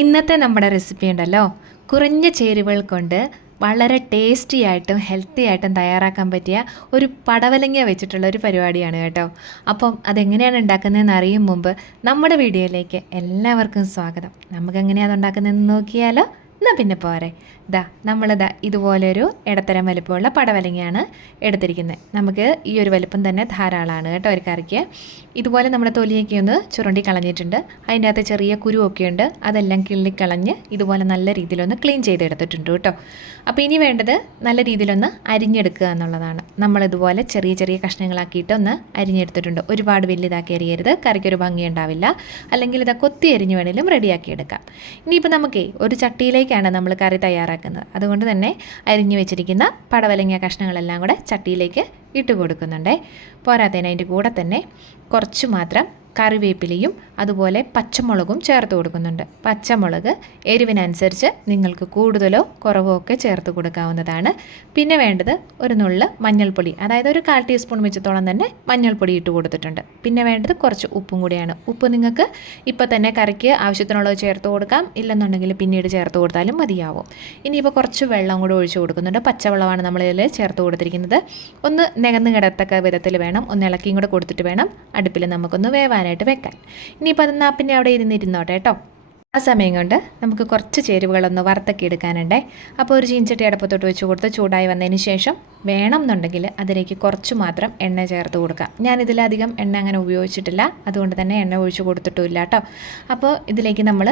ഇന്നത്തെ നമ്മുടെ റെസിപ്പി ഉണ്ടല്ലോ, കുറഞ്ഞ ചേരുവകൾ കൊണ്ട് വളരെ ടേസ്റ്റി ആയിട്ടും ഹെൽത്തി ആയിട്ടും തയ്യാറാക്കാൻ പറ്റിയ ഒരു പടവലങ്ങ വെച്ചിട്ടുള്ള ഒരു പരിപാടിയാണ് കേട്ടോ. അപ്പം അതെങ്ങനെയാണ് ഉണ്ടാക്കുന്നതെന്ന് അറിയും മുമ്പ് നമ്മുടെ വീഡിയോയിലേക്ക് എല്ലാവർക്കും സ്വാഗതം. നമുക്ക് എങ്ങനെയാണ് ഉണ്ടാക്കുന്നതെന്ന് നോക്കിയാലോ? എന്നാൽ പിന്നെ പോരെ. നമ്മളിതാ ഇതുപോലൊരു ഇടത്തരം വലുപ്പമുള്ള പടവലങ്ങയാണ് എടുത്തിരിക്കുന്നത്. നമുക്ക് ഈ ഒരു വലുപ്പം തന്നെ ധാരാളമാണ് കേട്ടോ ഒരു കറിക്ക്. ഇതുപോലെ നമ്മുടെ തൊലിയൊക്കെ ഒന്ന് ചുരുണ്ടി കളഞ്ഞിട്ടുണ്ട്. അതിൻ്റെ അകത്ത് ചെറിയ കുരുവൊക്കെ ഉണ്ട്, അതെല്ലാം കിള്ളിക്കളഞ്ഞ് ഇതുപോലെ നല്ല രീതിയിലൊന്ന് ക്ലീൻ ചെയ്തെടുത്തിട്ടുണ്ട് കേട്ടോ. അപ്പോൾ ഇനി വേണ്ടത് നല്ല രീതിയിലൊന്ന് അരിഞ്ഞെടുക്കുക എന്നുള്ളതാണ്. നമ്മളിതുപോലെ ചെറിയ ചെറിയ കഷ്ണങ്ങളാക്കിയിട്ട് ഒന്ന് അരിഞ്ഞെടുത്തിട്ടുണ്ട്. ഒരുപാട് വലുതാക്കി അരിയരുത്, കറിക്കൊരു ഭംഗി ഉണ്ടാവില്ല. അല്ലെങ്കിൽ ഇതാ കൊത്തി അരിഞ്ഞ് വേണേലും റെഡിയാക്കി എടുക്കാം. ഇനിയിപ്പോൾ നമുക്ക് ഒരു ചട്ടിയിലേക്കാണ് നമ്മൾ കറി തയ്യാറാക്കുന്നത്. അതുകൊണ്ട് തന്നെ അരിഞ്ഞു വെച്ചിരിക്കുന്ന പടവലങ്ങ കഷ്ണങ്ങളെല്ലാം കൂടെ ചട്ടിയിലേക്ക് ഇട്ട് കൊടുക്കുന്നുണ്ട്. പോരാത്തതിന് അതിൻ്റെ കൂടെ തന്നെ കുറച്ച് മാത്രം കറിവേപ്പിലയും അതുപോലെ പച്ചമുളകും ചേർത്ത് കൊടുക്കുന്നുണ്ട്. പച്ചമുളക് എരിവിനനുസരിച്ച് നിങ്ങൾക്ക് കൂടുതലോ കുറവോ ഒക്കെ ചേർത്ത് കൊടുക്കാവുന്നതാണ്. പിന്നെ വേണ്ടത് ഒരു നുള്ള് മഞ്ഞൾപ്പൊടി, അതായത് ഒരു 1/4 ടീസ്പൂൺ വെച്ചത്തോളം തന്നെ മഞ്ഞൾപ്പൊടി ഇട്ട് കൊടുത്തിട്ടുണ്ട്. പിന്നെ വേണ്ടത് കുറച്ച് ഉപ്പും കൂടിയാണ്. ഉപ്പ് നിങ്ങൾക്ക് ഇപ്പോൾ തന്നെ കറിക്ക് ആവശ്യത്തിനുള്ളത് ചേർത്ത് കൊടുക്കാം, ഇല്ലെന്നുണ്ടെങ്കിൽ പിന്നീട് ചേർത്ത് കൊടുത്താലും മതിയാവും. ഇനിയിപ്പോൾ കുറച്ച് വെള്ളം കൂടെ ഒഴിച്ച് കൊടുക്കുന്നുണ്ട്. പച്ചവെള്ളമാണ് നമ്മളിതിൽ ചേർത്ത് കൊടുത്തിരിക്കുന്നത്. ഒന്ന് നികന്ന് കിടത്തക്ക വിധത്തിൽ വേണം, ഒന്ന് ഇളക്കിയും കൂടെ കൊടുത്തിട്ട് വേണം അടുപ്പിൽ നമുക്കൊന്ന് വേവാനായിട്ട് വെക്കാൻ. ഇനിയിപ്പോൾ അതെന്നാൽ പിന്നെ അവിടെ ഇരുന്നോട്ടെ കേട്ടോ. ആ സമയം കൊണ്ട് നമുക്ക് കുറച്ച് ചേരുവകളൊന്ന് വറുത്തൊക്കെ എടുക്കാനുണ്ടേ. അപ്പോൾ ഒരു ചീൻചട്ടി അടുപ്പത്തോട്ട് വെച്ച് കൊടുത്ത് ചൂടായി വന്നതിന് ശേഷം വേണം എന്നുണ്ടെങ്കിൽ അതിലേക്ക് കുറച്ച് മാത്രം എണ്ണ ചേർത്ത് കൊടുക്കാം. ഞാനിതിലധികം എണ്ണ അങ്ങനെ ഉപയോഗിച്ചിട്ടില്ല, അതുകൊണ്ട് തന്നെ എണ്ണ ഒഴിച്ച് കൊടുത്തിട്ടുമില്ല കേട്ടോ. അപ്പോൾ ഇതിലേക്ക് നമ്മൾ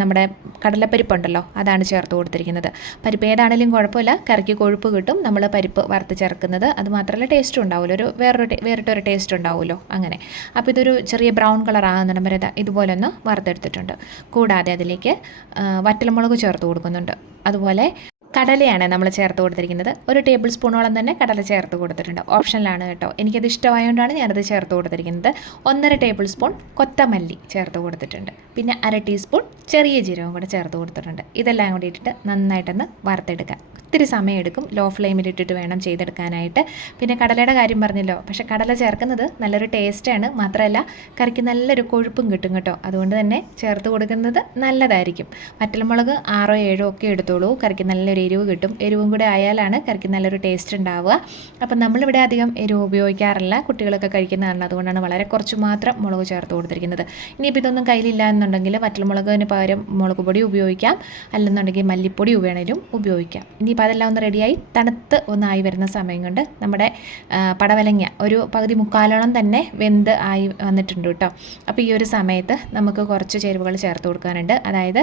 നമ്മുടെ കടലപ്പരിപ്പുണ്ടല്ലോ, അതാണ് ചേർത്ത് കൊടുത്തിരിക്കുന്നത്. പരിപ്പ് ഏതാണെങ്കിലും കുഴപ്പമില്ല, കറിക്ക് കൊഴുപ്പ് കിട്ടും. നമ്മൾ പരിപ്പ് വറുത്ത് ചേർക്കുന്നത് അത് മാത്രമല്ല ടേസ്റ്റും ഉണ്ടാവുമല്ലോ, ഒരു വേറിട്ടൊരു ടേസ്റ്റ് ഉണ്ടാവുമല്ലോ അങ്ങനെ. അപ്പോൾ ഇതൊരു ചെറിയ ബ്രൗൺ കളർ ആകുന്നിടം വരെ ഇതുപോലെ ഒന്ന് വറുത്തെടുത്തിട്ടുണ്ട്. കൂടാതെ അതിലേക്ക് വറ്റൽമുളക് ചേർത്ത് കൊടുക്കുന്നുണ്ട്. അതുപോലെ കടലയാണ് നമ്മൾ ചേർത്ത് കൊടുത്തിരിക്കുന്നത്. ഒരു ടേബിൾ സ്പൂണോളം തന്നെ കടല ചേർത്ത് കൊടുത്തിട്ടുണ്ട്. ഓപ്ഷനിലാണ് കേട്ടോ, എനിക്കത് ഇഷ്ടമായതുകൊണ്ടാണ് ഞാനത് ചേർത്ത് കൊടുത്തിരിക്കുന്നത്. 1.5 ടേബിൾ സ്പൂൺ കൊത്തമല്ലി ചേർത്ത് കൊടുത്തിട്ടുണ്ട്. പിന്നെ 1/2 ടീസ്പൂൺ ചെറിയ ജീരകം കൂടെ ചേർത്ത് കൊടുത്തിട്ടുണ്ട്. ഇതെല്ലാം കൂടി ഇട്ടിട്ട് നന്നായിട്ടൊന്ന് വറുത്തെടുക്കാം. ഒത്തിരി സമയം എടുക്കും, ലോ ഫ്ലെയിമിൽ ഇട്ടിട്ട് വേണം ചെയ്തെടുക്കാനായിട്ട്. പിന്നെ കടലയുടെ കാര്യം പറഞ്ഞല്ലോ, പക്ഷേ കടല ചേർക്കുന്നത് നല്ലൊരു ടേസ്റ്റാണ്, മാത്രമല്ല കറിക്ക് നല്ലൊരു കൊഴുപ്പും കിട്ടും കേട്ടോ. അതുകൊണ്ട് തന്നെ ചേർത്ത് കൊടുക്കുന്നത് നല്ലതായിരിക്കും. വറ്റൽമുളക് 6 7 ഒക്കെ എടുത്തോളൂ, കറിക്ക് നല്ലൊരു എരിവ് കിട്ടും. എരിവും കൂടെ ആയാലാണ് കറിക്ക് നല്ലൊരു ടേസ്റ്റ് ഉണ്ടാവുക. അപ്പം നമ്മളിവിടെ അധികം എരിവ് ഉപയോഗിക്കാറില്ല, കുട്ടികളൊക്കെ കഴിക്കുന്നതാണ്. അതുകൊണ്ടാണ് വളരെ കുറച്ച് മാത്രം മുളക് ചേർത്ത് കൊടുത്തിരിക്കുന്നത്. ഇനിയിപ്പോൾ ഇതൊന്നും കയ്യിലില്ല എന്നുണ്ടെങ്കിൽ വറ്റൽമുളകിന് പകരം മുളക് പൊടി ഉപയോഗിക്കാം, അല്ലെന്നുണ്ടെങ്കിൽ മല്ലിപ്പൊടി വേണേലും ഉപയോഗിക്കാം. ഇനിയിപ്പോൾ അതെല്ലാം ഒന്ന് റെഡിയായി തണുത്ത് ഒന്നായി വരുന്ന സമയം കൊണ്ട് നമ്മുടെ പടവലങ്ങ ഒരു പകുതി മുക്കാലോളം തന്നെ വെന്ത് ആയി വന്നിട്ടുണ്ട് കേട്ടോ. അപ്പോൾ ഈ ഒരു സമയത്ത് നമുക്ക് കുറച്ച് ചേരുവകൾ ചേർത്ത് കൊടുക്കാനുണ്ട്. അതായത്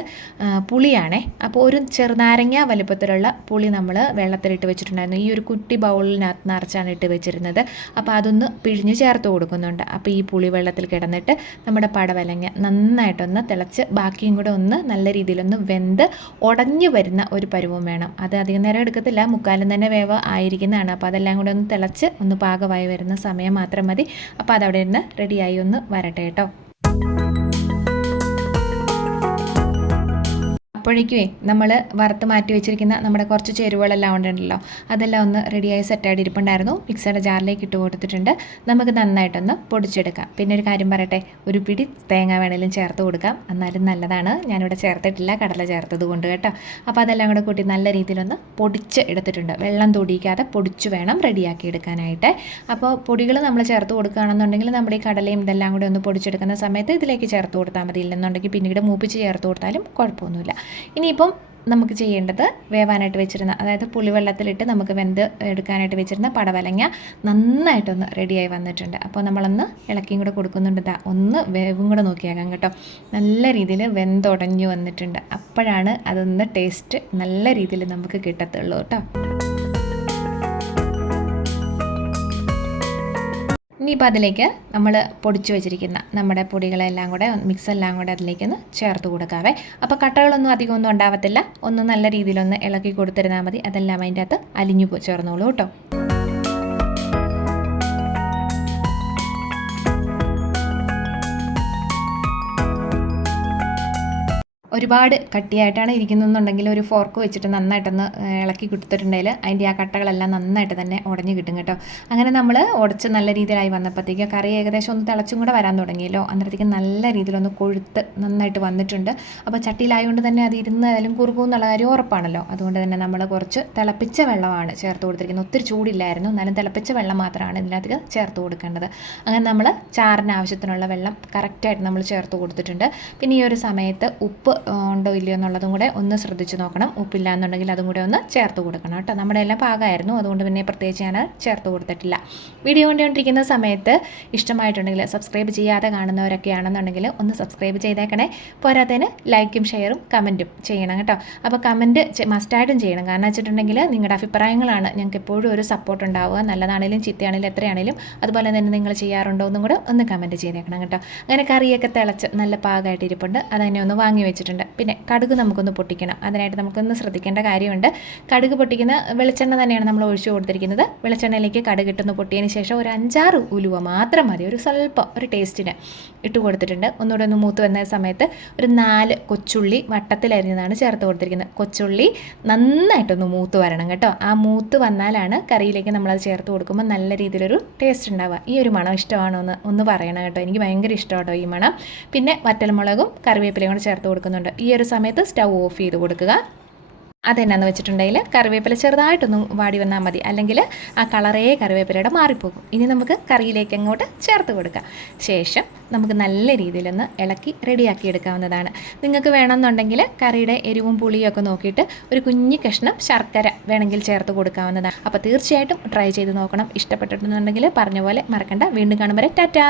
പുളിയാണേ. അപ്പോൾ ഒരു ചെറുനാരങ്ങ വലുപ്പത്തിലുള്ള പുളി നമ്മൾ വെള്ളത്തിലിട്ട് വെച്ചിട്ടുണ്ടായിരുന്നു. ഈ ഒരു കുട്ടി ബൗളിനകത്ത് നിറച്ചാണ് ഇട്ട് വെച്ചിരുന്നത്. അപ്പോൾ അതൊന്ന് പിഴിഞ്ഞ് ചേർത്ത് കൊടുക്കുന്നുണ്ട്. അപ്പോൾ ഈ പുളി വെള്ളത്തിൽ കിടന്നിട്ട് നമ്മുടെ പടവലങ്ങ നന്നായിട്ടൊന്ന് തിളച്ച് ബാക്കിയും കൂടെ ഒന്ന് നല്ല രീതിയിലൊന്ന് വെന്ത് ഉടഞ്ഞു വരുന്ന ഒരു പരുവം വേണം. അത് അധികം നേരം എടുക്കത്തില്ല, മുക്കാലും തന്നെ വേവ് ആയിരിക്കുന്നതാണ്. അപ്പോൾ അതെല്ലാം കൂടെ ഒന്ന് തിളച്ച് ഒന്ന് പാകമായി വരുന്ന സമയം മാത്രം മതി. അപ്പോൾ അതവിടെ നിന്ന് റെഡിയായി ഒന്ന് വരട്ടെ കേട്ടോ. അപ്പോഴേക്കുവേ നമ്മൾ വറുത്ത് മാറ്റി വെച്ചിരിക്കുന്ന നമ്മുടെ കുറച്ച് ചേരുവകളെല്ലാം ഉണ്ടല്ലോ, അതെല്ലാം ഒന്ന് റെഡിയായി സെറ്റായിട്ട് ഇരിപ്പുണ്ടായിരുന്നു. മിക്സറുടെ ജാറിലേക്ക് ഇട്ട് കൊടുത്തിട്ടുണ്ട്. നമുക്ക് നന്നായിട്ടൊന്ന് പൊടിച്ചെടുക്കാം. പിന്നെ ഒരു കാര്യം പറയട്ടെ, ഒരു പിടി തേങ്ങ വേണേലും ചേർത്ത് കൊടുക്കാം, എന്നാലും നല്ലതാണ്. ഞാനിവിടെ ചേർത്തിട്ടില്ല, കടല ചേർത്തത് കൊണ്ട് കേട്ടോ. അപ്പോൾ അതെല്ലാം കൂടെ കൂട്ടി നല്ല രീതിയിലൊന്ന് പൊടിച്ച് എടുത്തിട്ടുണ്ട്. വെള്ളം തൊടിക്കാതെ പൊടിച്ച് വേണം റെഡിയാക്കി എടുക്കാനായിട്ട്. അപ്പോൾ പൊടികൾ നമ്മൾ ചേർത്ത് കൊടുക്കുകയാണെന്നുണ്ടെങ്കിൽ നമ്മുടെ ഈ കടലയും ഇതെല്ലാം കൂടെ ഒന്ന് പൊടിച്ചെടുക്കുന്ന സമയത്ത് ഇതിലേക്ക് ചേർത്ത് കൊടുത്താൽ മതി. ഇല്ലെന്നുണ്ടെങ്കിൽ പിന്നീട് മൂപ്പിച്ച് ചേർത്ത് കൊടുത്താലും കുഴപ്പമൊന്നുമില്ല. ഇനിയിപ്പം നമുക്ക് ചെയ്യേണ്ടത് വേവാനായിട്ട് വെച്ചിരുന്ന, അതായത് പുളിവെള്ളത്തിലിട്ട് നമുക്ക് വെന്ത് എടുക്കാനായിട്ട് വെച്ചിരുന്ന പടവലങ്ങ നന്നായിട്ടൊന്ന് റെഡിയായി വന്നിട്ടുണ്ട്. അപ്പോൾ നമ്മളൊന്ന് ഇളക്കിയും കൂടെ കൊടുക്കുന്നുണ്ട്. ഒന്ന് വേവും കൂടെ നോക്കിയാക്കാം കേട്ടോ. നല്ല രീതിയിൽ വെന്തുടഞ്ഞു വന്നിട്ടുണ്ട്. അപ്പോഴാണ് അതൊന്ന് ടേസ്റ്റ് നല്ല രീതിയിൽ നമുക്ക് കിട്ടത്തുള്ളൂ കേട്ടോ. ഇനിയിപ്പോൾ അതിലേക്ക് നമ്മൾ പൊടിച്ചു വെച്ചിരിക്കുന്ന നമ്മുടെ പൊടികളെല്ലാം കൂടെ മിക്സെല്ലാം കൂടെ അതിലേക്കൊന്ന് ചേർത്ത് കൊടുക്കാവേ. അപ്പോൾ കട്ടകളൊന്നും അധികമൊന്നും ഉണ്ടാവത്തില്ല. ഒന്ന് നല്ല രീതിയിലൊന്ന് ഇളക്കി കൊടുത്തിരുന്നാൽ മതി. അതെല്ലാം അതിൻ്റെ അകത്ത് അലിഞ്ഞു ചേർന്നോളൂ കേട്ടോ. ഒരുപാട് കട്ടിയായിട്ടാണ് ഇരിക്കുന്നതെന്നുണ്ടെങ്കിൽ ഒരു ഫോർക്ക് വെച്ചിട്ട് നന്നായിട്ടൊന്ന് ഇളക്കി കൊടുത്തിട്ടുണ്ടെങ്കിൽ അതിൻ്റെ ആ കട്ടകളെല്ലാം നന്നായിട്ട് തന്നെ ഉടഞ്ഞ് കിട്ടും കേട്ടോ. അങ്ങനെ നമ്മൾ ഉടച്ച് നല്ല രീതിയിലായി വന്നപ്പോഴത്തേക്ക് കറി ഏകദേശം ഒന്ന് തിളച്ചും കൂടെ വരാൻ തുടങ്ങിയല്ലോ. അന്നേരത്തേക്ക് നല്ല രീതിയിലൊന്ന് കൊഴുത്ത് നന്നായിട്ട് വന്നിട്ടുണ്ട്. അപ്പോൾ ചട്ടിയിലായതുകൊണ്ട് തന്നെ അത് ഇരുന്നാലും കുറുകും എന്നുള്ള കാര്യം ഉറപ്പാണല്ലോ. അതുകൊണ്ട് തന്നെ നമ്മൾ കുറച്ച് തിളപ്പിച്ച വെള്ളമാണ് ചേർത്ത് കൊടുത്തിരിക്കുന്നത്. ഒത്തിരി ചൂടില്ലായിരുന്നു, എന്നാലും തിളപ്പിച്ച വെള്ളം മാത്രമാണ് ഇതിനകത്ത് ചേർത്ത് കൊടുക്കേണ്ടത്. അങ്ങനെ നമ്മൾ ചാറിന് ആവശ്യത്തിനുള്ള വെള്ളം കറക്റ്റായിട്ട് നമ്മൾ ചേർത്ത് കൊടുത്തിട്ടുണ്ട്. പിന്നെ ഈ ഒരു സമയത്ത് ഉപ്പ് ഉണ്ടോ ഇല്ലയോ എന്നുള്ളതും കൂടെ ഒന്ന് ശ്രദ്ധിച്ച് നോക്കണം. ഉപ്പില്ല എന്നുണ്ടെങ്കിൽ അതും കൂടെ ഒന്ന് ചേർത്ത് കൊടുക്കണം കേട്ടോ. നമ്മുടെ എല്ലാം പാകമായിരുന്നു, അതുകൊണ്ട് പിന്നെ പ്രത്യേകിച്ച് ഞാൻ ചേർത്ത് കൊടുത്തിട്ടില്ല. വീഡിയോ കൊണ്ടുകൊണ്ടിരിക്കുന്ന സമയത്ത് ഇഷ്ടമായിട്ടുണ്ടെങ്കിൽ സബ്സ്ക്രൈബ് ചെയ്യാതെ കാണുന്നവരൊക്കെ ആണെന്നുണ്ടെങ്കിൽ ഒന്ന് സബ്സ്ക്രൈബ് ചെയ്തേക്കണേ. പോരാത്തതിന് ലൈക്കും ഷെയറും കമൻറ്റും ചെയ്യണം കേട്ടോ. അപ്പോൾ കമൻറ്റ് മസ്റ്റായിട്ടും ചെയ്യണം. കാരണം വെച്ചിട്ടുണ്ടെങ്കിൽ നിങ്ങളുടെ അഭിപ്രായങ്ങളാണ് ഞങ്ങൾക്ക് എപ്പോഴും ഒരു സപ്പോർട്ട് ഉണ്ടാവുക. നല്ലതാണെങ്കിലും ചീത്തയാണെങ്കിലും എത്രയാണെങ്കിലും. അതുപോലെ തന്നെ നിങ്ങൾ ചെയ്യാറുണ്ടോ എന്നും കൂടെ ഒന്ന് കമൻറ്റ് ചെയ്തേക്കണം കേട്ടോ. അങ്ങനെ കറിയൊക്കെ തിളച്ച് നല്ല പാകമായിട്ട് ഇരിപ്പുണ്ട്. അതന്നെ ഒന്ന് വാങ്ങി വെച്ചിട്ടുണ്ട്. പിന്നെ കടുക് നമുക്കൊന്ന് പൊട്ടിക്കണം. അതിനായിട്ട് നമുക്കൊന്ന് ശ്രദ്ധിക്കേണ്ട കാര്യമുണ്ട്. കടുക് പൊട്ടിക്കുന്ന വെളിച്ചെണ്ണ തന്നെയാണ് നമ്മൾ ഒഴിച്ചു കൊടുത്തിരിക്കുന്നത്. വെളിച്ചെണ്ണയിലേക്ക് കടുക് ഇട്ടൊന്ന് പൊട്ടിയതിന് ശേഷം ഒരു 5-6 ഉലുവ മാത്രം മതി, ഒരു സ്വല്പം ഒരു ടേസ്റ്റിന് ഇട്ട് കൊടുത്തിട്ടുണ്ട്. ഒന്നുകൂടെ ഒന്ന് മൂത്ത് വന്ന സമയത്ത് ഒരു 4 കൊച്ചുള്ളി വട്ടത്തിലരിഞ്ഞതാണ് ചേർത്ത് കൊടുത്തിരിക്കുന്നത്. കൊച്ചുള്ളി നന്നായിട്ടൊന്ന് മൂത്ത് വരണം കേട്ടോ. ആ മൂത്ത് വന്നാലാണ് കറിയിലേക്ക് നമ്മളത് ചേർത്ത് കൊടുക്കുമ്പോൾ നല്ല രീതിയിലൊരു ടേസ്റ്റ് ഉണ്ടാവുക. ഈ ഒരു മണം ഇഷ്ടമാണോ ഒന്ന് പറയണം കേട്ടോ. എനിക്ക് ഭയങ്കര ഇഷ്ടമാട്ടോ ഈ മണം. പിന്നെ വറ്റൽമുളകും കറിവേപ്പിലയും കൂടെ ചേർത്ത് കൊടുക്കുന്നുണ്ട്. ഈ ഒരു സമയത്ത് സ്റ്റൗ ഓഫ് ചെയ്ത് കൊടുക്കുക. അതെന്നാന്ന് വെച്ചിട്ടുണ്ടെങ്കിൽ കറിവേപ്പില ചെറുതായിട്ടൊന്നും വാടി വന്നാൽ മതി, അല്ലെങ്കിൽ ആ കളറേ കറിവേപ്പിലയുടെ മാറിപ്പോകും. ഇനി നമുക്ക് കറിയിലേക്ക് അങ്ങോട്ട് ചേർത്ത് കൊടുക്കാം. ശേഷം നമുക്ക് നല്ല രീതിയിലൊന്ന് ഇളക്കി റെഡിയാക്കി എടുക്കാവുന്നതാണ്. നിങ്ങൾക്ക് വേണമെന്നുണ്ടെങ്കിൽ കറിയുടെ എരിവും പുളിയും ഒക്കെ നോക്കിയിട്ട് ഒരു കുഞ്ഞു കഷ്ണം ശർക്കര വേണമെങ്കിൽ ചേർത്ത് കൊടുക്കാവുന്നതാണ്. അപ്പോൾ തീർച്ചയായിട്ടും ട്രൈ ചെയ്ത് നോക്കണം. ഇഷ്ടപ്പെട്ടിട്ടുണ്ടെങ്കിൽ പറഞ്ഞ പോലെ മറക്കണ്ട. വീണ്ടും കാണും വരെ ടാറ്റാ.